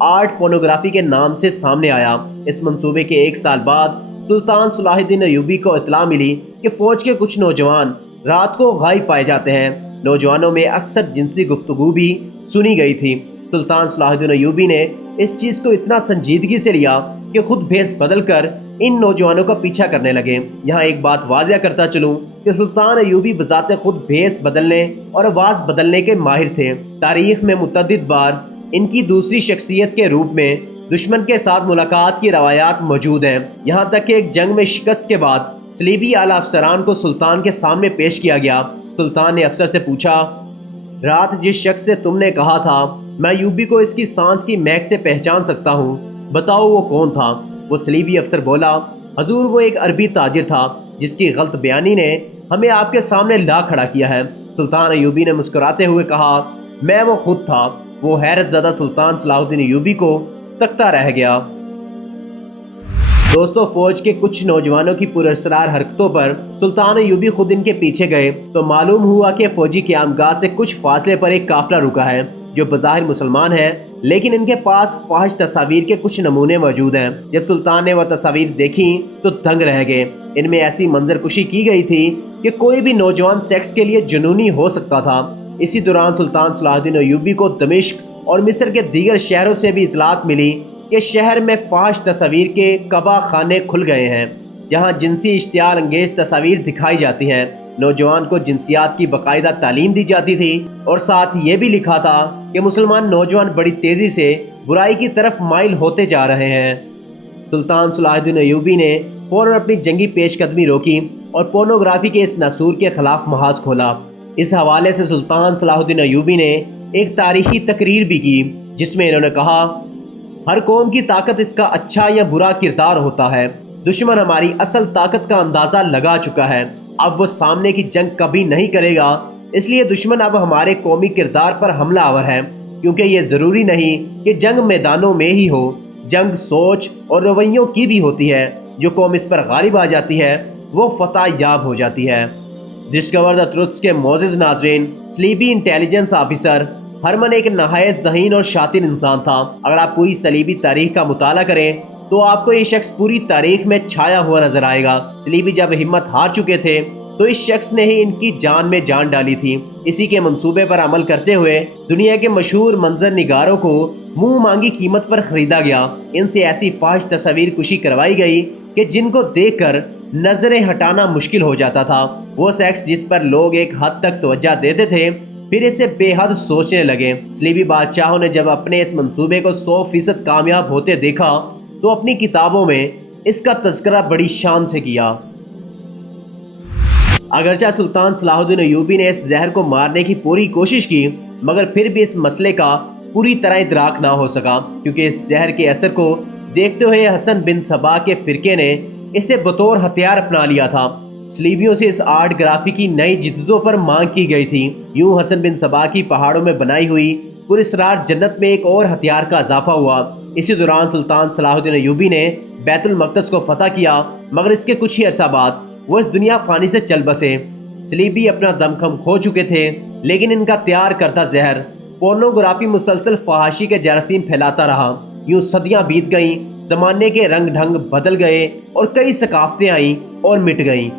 Art pornography کے نام سے سامنے آیا۔ اس منصوبے کے 1 سال بعد سلطان صلاح الدین ایوبی کو اطلاع ملی کہ فوج کے کچھ نوجوان رات کو غائب پائے جاتے ہیں۔ نوجوانوں میں اکثر جنسی گفتگو بھی سنی گئی تھی۔ سلطان صلاح الدین ایوبی نے اس چیز کو اتنا سنجیدگی سے لیا کہ خود بھیس بدل کر ان نوجوانوں کا پیچھا کرنے لگے۔ یہاں ایک بات واضح کرتا چلوں کہ سلطان ایوبی بذات خود بھیس بدلنے اور آواز بدلنے کے ماہر تھے۔ تاریخ میں متعدد بار ان کی دوسری شخصیت کے روپ میں دشمن کے ساتھ ملاقات کی روایات موجود ہیں، یہاں تک کہ ایک جنگ میں شکست کے بعد صلیبی اعلیٰ افسران کو سلطان کے سامنے پیش کیا گیا۔ سلطان نے افسر سے پوچھا، رات جس شخص سے تم نے کہا تھا میں ایوبی کو اس کی سانس کی مہک سے پہچان سکتا ہوں، بتاؤ وہ کون تھا؟ وہ صلیبی افسر بولا، حضور وہ ایک عربی تاجر تھا جس کی غلط بیانی نے ہمیں آپ کے سامنے لا کھڑا کیا ہے۔ سلطان ایوبی نے مسکراتے ہوئے کہا، میں وہ خود تھا۔ وہ حیرت زدہ سلطان صلاح الدین ایوبی کو تکتا رہ گیا۔ دوستو، فوج کے کچھ نوجوانوں کی پراسرار حرکتوں پر سلطان ایوبی خود ان کے پیچھے گئے تو معلوم ہوا کہ فوجی قیامگاہ سے کچھ فاصلے پر ایک قافلہ رکا ہے جو بظاہر مسلمان ہے، لیکن ان کے پاس فاحش تصاویر کے کچھ نمونے موجود ہیں۔ جب سلطان نے وہ تصاویر دیکھی تو دنگ رہ گئے۔ ان میں ایسی منظر کشی کی گئی تھی کہ کوئی بھی نوجوان سیکس کے لیے جنونی ہو سکتا تھا۔ اسی دوران سلطان صلاح الدین ایوبی کو دمشق اور مصر کے دیگر شہروں سے بھی اطلاعات ملی کہ شہر میں فاحش تصاویر کے کبا خانے کھل گئے ہیں جہاں جنسی اشتعال انگیز تصاویر دکھائی جاتی ہیں۔ نوجوان کو جنسیات کی باقاعدہ تعلیم دی جاتی تھی اور ساتھ یہ بھی لکھا تھا کہ مسلمان نوجوان بڑی تیزی سے برائی کی طرف مائل ہوتے جا رہے ہیں۔ سلطان صلاح الدین ایوبی نے فوراً اپنی جنگی پیش قدمی روکی اور پورنوگرافی کے اس ناسور کے خلاف محاذ کھولا۔ اس حوالے سے سلطان صلاح الدین ایوبی نے ایک تاریخی تقریر بھی کی جس میں انہوں نے کہا، ہر قوم کی طاقت اس کا اچھا یا برا کردار ہوتا ہے۔ دشمن ہماری اصل طاقت کا اندازہ لگا چکا ہے، اب وہ سامنے کی جنگ کبھی نہیں کرے گا، اس لیے دشمن اب ہمارے قومی کردار پر حملہ آور ہے، کیونکہ یہ ضروری نہیں کہ جنگ میدانوں میں ہی ہو، جنگ سوچ اور رویوں کی بھی ہوتی ہے۔ جو قوم اس پر غالب آ جاتی ہے وہ فتح یاب ہو جاتی ہے۔ ڈسکور دا ٹروتس کے معزز ناظرین، صلیبی انٹیلیجنس آفیسر ہرمن ایک نہایت ذہین اور شاطر انسان تھا۔ اگر آپ پوری صلیبی تاریخ کا مطالعہ کریں تو آپ کو یہ شخص پوری تاریخ میں چھایا ہوا نظر آئے گا۔ صلیبی جب ہمت ہار چکے تھے تو اس شخص نے ہی ان کی جان میں جان ڈالی تھی۔ اسی کے منصوبے پر عمل کرتے ہوئے دنیا کے مشہور منظر نگاروں کو منہ مانگی قیمت پر خریدا گیا۔ ان سے ایسی فاحش تصاویر کشی کروائی گئی کہ جن کو دیکھ کر نظریں ہٹانا مشکل ہو جاتا تھا۔ وہ سیکس جس پر لوگ ایک حد تک توجہ دیتے تھے پھر اسے بے حد سوچنے لگے۔ صلیبی بادشاہوں نے جب اپنے اس منصوبے کو 100% کامیاب ہوتے دیکھا تو اپنی کتابوں میں اس کا تذکرہ بڑی شان سے کیا۔ اگرچہ سلطان صلاح الدین ایوبی نے اس زہر کو مارنے کی پوری کوشش کی مگر پھر بھی اس مسئلے کا پوری طرح ادراک نہ ہو سکا، کیونکہ اس زہر کے اثر کو دیکھتے ہوئے حسن بن صبا کے فرقے نے اسے بطور ہتھیار اپنا لیا تھا۔ صلیبیوں سے اس آرٹ گرافی کی نئی جدتوں پر مانگ کی گئی تھی۔ یوں حسن بن صبا کی پہاڑوں میں بنائی ہوئی پراسرار جنت میں ایک اور ہتھیار کا اضافہ ہوا۔ اسی دوران سلطان صلاح الدین ایوبی نے بیت المقدس کو فتح کیا مگر اس کے کچھ ہی عرصہ بعد وہ اس دنیا فانی سے چل بسے۔ صلیبی اپنا دمخم کھو چکے تھے لیکن ان کا تیار کردہ زہر پورنوگرافی مسلسل فحاشی کے جراثیم پھیلاتا رہا۔ یوں صدیاں بیت گئیں، زمانے کے رنگ ڈھنگ بدل گئے اور کئی ثقافتیں آئیں اور مٹ گئیں۔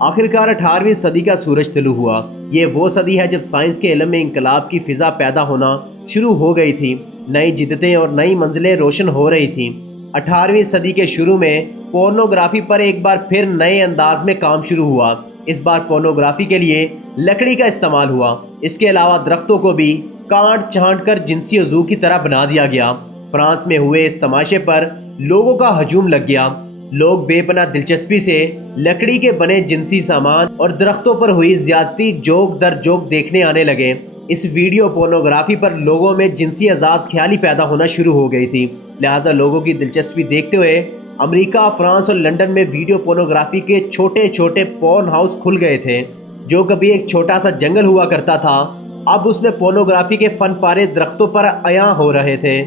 آخرکار 18ویں صدی کا سورج طلوع ہوا۔ یہ وہ صدی ہے جب سائنس کے علم میں انقلاب کی فضا پیدا ہونا شروع ہو گئی تھی، نئی جدتیں اور نئی منزلیں روشن ہو رہی تھیں۔ 18ویں صدی کے شروع میں پورنوگرافی پر ایک بار پھر نئے انداز میں کام شروع ہوا۔ اس بار پورنوگرافی کے لیے لکڑی کا استعمال ہوا۔ اس کے علاوہ درختوں کو بھی کاٹ چھانٹ کر جنسی عضو کی طرح بنا دیا گیا۔ فرانس میں ہوئے اس تماشے پر لوگوں کا ہجوم لگ گیا۔ لوگ بے پناہ دلچسپی سے لکڑی کے بنے جنسی سامان اور درختوں پر ہوئی زیادتی جوک در جوک دیکھنے آنے لگے۔ اس ویڈیو پورنوگرافی پر لوگوں میں جنسی آزاد خیالی پیدا ہونا شروع ہو گئی تھی، لہٰذا لوگوں کی دلچسپی دیکھتے ہوئے امریکہ، فرانس اور لنڈن میں ویڈیو پورنوگرافی کے چھوٹے چھوٹے پورن ہاؤس کھل گئے تھے۔ جو کبھی ایک چھوٹا سا جنگل ہوا کرتا تھا اب اس میں پورنوگرافی کے فن پارے درختوں پر عیاں ہو رہے تھے۔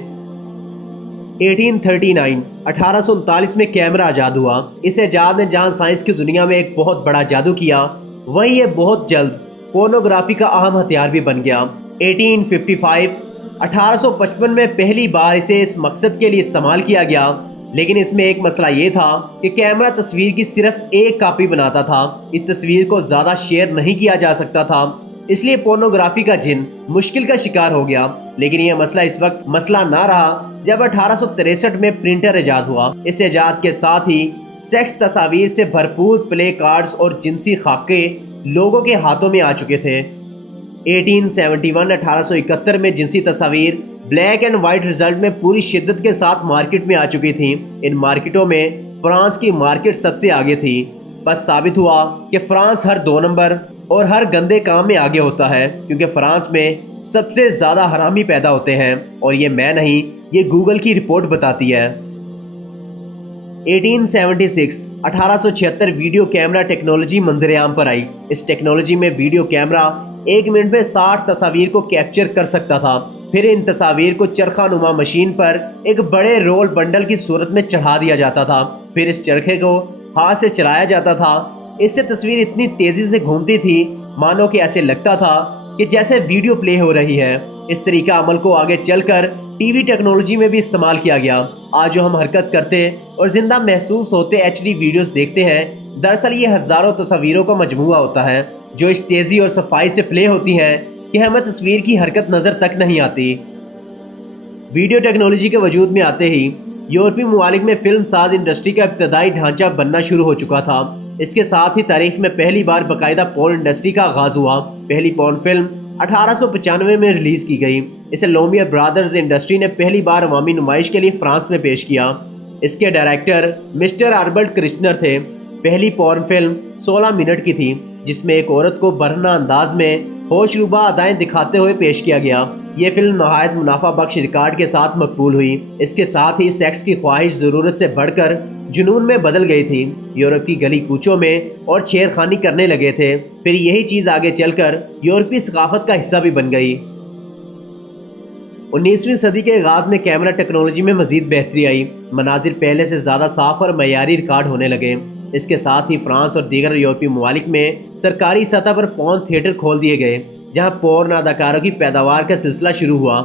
1839 میں کیمرہ ایجاد ہوا۔ اس ایجاد نے جہاں سائنس کی دنیا میں ایک بہت بڑا جادو کیا وہیں یہ بہت جلد پورنوگرافی کا اہم ہتھیار بھی بن گیا۔ 1855 1855 میں پہلی بار اسے اس مقصد کے لیے استعمال کیا گیا، لیکن اس میں ایک مسئلہ یہ تھا کہ کیمرہ تصویر کی صرف ایک کاپی بناتا تھا، اس تصویر کو زیادہ شیئر نہیں کیا جا سکتا تھا، اس لیے پورنوگرافی کا جن مشکل کا شکار ہو گیا۔ لیکن یہ مسئلہ اس وقت مسئلہ نہ رہا جب 1863 میں پرنٹر ایجاد ہوا۔ اس ایجاد کے ساتھ ہی سیکس تصاویر سے بھرپور پلے کارڈز اور جنسی خاکے لوگوں کے ہاتھوں میں آ چکے تھے۔ 1871 میں جنسی تصاویر بلیک اینڈ وائٹ رزلٹ میں پوری شدت کے ساتھ مارکیٹ میں آ چکی تھیں۔ ان مارکیٹوں میں فرانس کی مارکیٹ سب سے آگے تھی۔ بس ثابت ہوا کہ فرانس ہر 2 نمبر اور ہر گندے کام میں آگے ہوتا ہے، کیونکہ فرانس میں سب سے زیادہ حرامی پیدا ہوتے ہیں، اور یہ میں نہیں، یہ گوگل کی رپورٹ بتاتی ہے۔ 1876 ویڈیو کیمرہ ٹیکنالوجی منظر عام پر آئی۔ اس ٹیکنالوجی میں ویڈیو کیمرہ 1 منٹ میں 60 تصاویر کو کیپچر کر سکتا تھا۔ پھر ان تصاویر کو چرخہ نما مشین پر ایک بڑے رول بنڈل کی صورت میں چڑھا دیا جاتا تھا، پھر اس چرخے کو ہاتھ سے چلایا جاتا تھا۔ اس سے تصویر اتنی تیزی سے گھومتی تھی مانو کہ ایسے لگتا تھا کہ جیسے ویڈیو پلے ہو رہی ہے۔ اس طریقہ عمل کو آگے چل کر ٹی وی ٹیکنالوجی میں بھی استعمال کیا گیا۔ آج جو ہم حرکت کرتے اور زندہ محسوس ہوتے HD ویڈیوز دیکھتے ہیں، دراصل یہ ہزاروں تصاویروں کا مجموعہ ہوتا ہے جو اس تیزی اور صفائی سے پلے ہوتی ہیں کہ ہمیں تصویر کی حرکت نظر تک نہیں آتی۔ ویڈیو ٹیکنالوجی کے وجود میں آتے ہی یورپی ممالک میں فلم ساز انڈسٹری کا ابتدائی ڈھانچہ بننا شروع ہو چکا تھا۔ اس کے ساتھ ہی تاریخ میں پہلی بار باقاعدہ پورن انڈسٹری کا آغاز ہوا۔ پہلی پورن فلم 1895 میں ریلیز کی گئی۔ اسے لومیئر برادرز انڈسٹری نے پہلی بار عوامی نمائش کے لیے فرانس میں پیش کیا۔ اس کے ڈائریکٹر مسٹر آربرٹ کرشنر تھے۔ پہلی پورن فلم 16 منٹ کی تھی، جس میں ایک عورت کو برہنہ انداز میں ہوش ربا ادائیں دکھاتے ہوئے پیش کیا گیا۔ یہ فلم نہایت منافع بخش ریکارڈ کے ساتھ مقبول ہوئی۔ اس کے ساتھ ہی سیکس کی خواہش ضرورت سے بڑھ کر جنون میں بدل گئی تھی۔ یورپ کی گلی کوچوں میں اور چھیڑ خانی کرنے لگے تھے۔ پھر یہی چیز آگے چل کر یورپی ثقافت کا حصہ بھی بن گئی۔ 19ویں صدی کے آغاز میں کیمرہ ٹیکنالوجی میں مزید بہتری آئی۔ مناظر پہلے سے زیادہ صاف اور معیاری ریکارڈ ہونے لگے۔ اس کے ساتھ ہی فرانس اور دیگر یورپی ممالک میں سرکاری سطح پر پورن تھیٹر کھول دیے گئے، جہاں پورن اداکاروں کی پیداوار کا سلسلہ شروع ہوا۔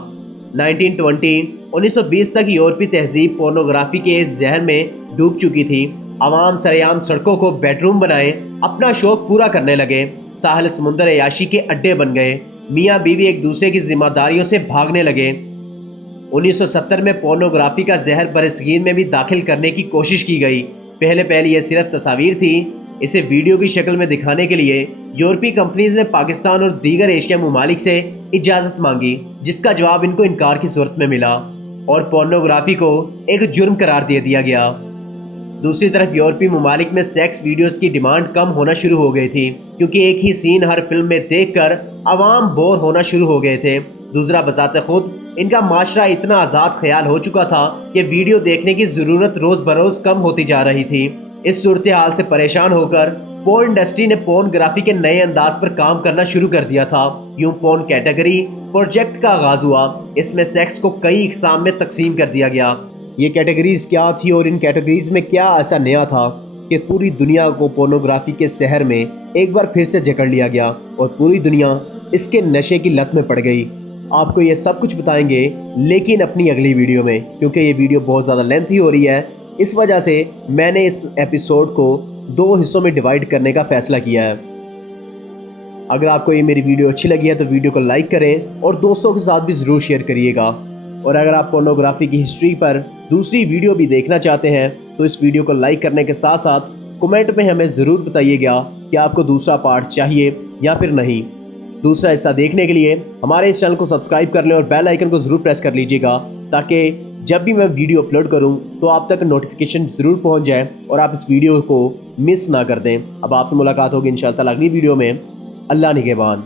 1920 تک یورپی تہذیب پورنوگرافی کے اس زہر میں ڈوب چکی تھی۔ عوام سرعام سڑکوں کو بیڈ روم بنائے اپنا شوق پورا کرنے لگے۔ ساحل سمندر عیاشی کے اڈے بن گئے۔ میاں بیوی ایک دوسرے کی ذمہ داریوں سے بھاگنے لگے۔ 1970 میں پورنوگرافی کا زہر برصغیر میں بھی داخل کرنے کی کوشش کی گئی۔ پہلے یہ صرف تصاویر تھی۔ اسے ویڈیو کی شکل میں دکھانے کے لیے یورپی کمپنیز نے پاکستان اور دیگر ایشیا ممالک سے اجازت مانگی، جس کا جواب ان کو انکار کی صورت میں ملا اور پورنوگرافی کو ایک جرم قرار دے دیا گیا۔ دوسری طرف یورپی ممالک میں سیکس ویڈیوز کی ڈیمانڈ کم ہونا شروع ہو گئی تھی، کیونکہ ایک ہی سین ہر فلم میں دیکھ کر عوام بور ہونا شروع ہو گئے تھے۔ دوسرا، بذات خود ان کا معاشرہ اتنا آزاد خیال ہو چکا تھا کہ ویڈیو دیکھنے کی ضرورت روز بروز کم ہوتی جا رہی تھی۔ اس صورتحال سے پریشان ہو کر پورن انڈسٹری نے پورن گرافی کے نئے انداز پر کام کرنا شروع کر دیا تھا۔ یوں پورن کیٹیگری پروجیکٹ کا آغاز ہوا۔ اس میں سیکس کو کئی اقسام میں تقسیم کر دیا گیا۔ یہ کیٹیگریز کیا تھی اور ان کیٹیگریز میں کیا ایسا نیا تھا کہ پوری دنیا کو پورنوگرافی کے سحر میں ایک بار پھر سے جکڑ لیا گیا اور پوری دنیا اس کے نشے کی لت میں پڑ گئی؟ آپ کو یہ سب کچھ بتائیں گے، لیکن اپنی اگلی ویڈیو میں، کیونکہ یہ ویڈیو بہت زیادہ لینتھی ہو رہی ہے۔ اس وجہ سے میں نے اس ایپیسوڈ کو 2 حصوں میں ڈیوائیڈ کرنے کا فیصلہ کیا ہے۔ اگر آپ کو یہ میری ویڈیو اچھی لگی ہے تو ویڈیو کو لائک کریں اور دوستوں کے ساتھ بھی ضرور شیئر کریے گا۔ اور اگر آپ پورنوگرافی کی ہسٹری پر دوسری ویڈیو بھی دیکھنا چاہتے ہیں تو اس ویڈیو کو لائک کرنے کے ساتھ ساتھ کمنٹ میں ہمیں ضرور بتائیے گا کہ آپ کو دوسرا پارٹ چاہیے یا پھر نہیں۔ دوسرا حصہ دیکھنے کے لیے ہمارے اس چینل کو سبسکرائب کر لیں اور بیل آئیکن کو ضرور پریس کر لیجیے گا، تاکہ جب بھی میں ویڈیو اپلوڈ کروں تو آپ تک نوٹیفیکیشن ضرور پہنچ جائے اور آپ اس ویڈیو کو مس نہ کر دیں۔ اب آپ سے ملاقات ہوگی انشاءاللہ اگلی ویڈیو میں۔ اللہ نگہبان۔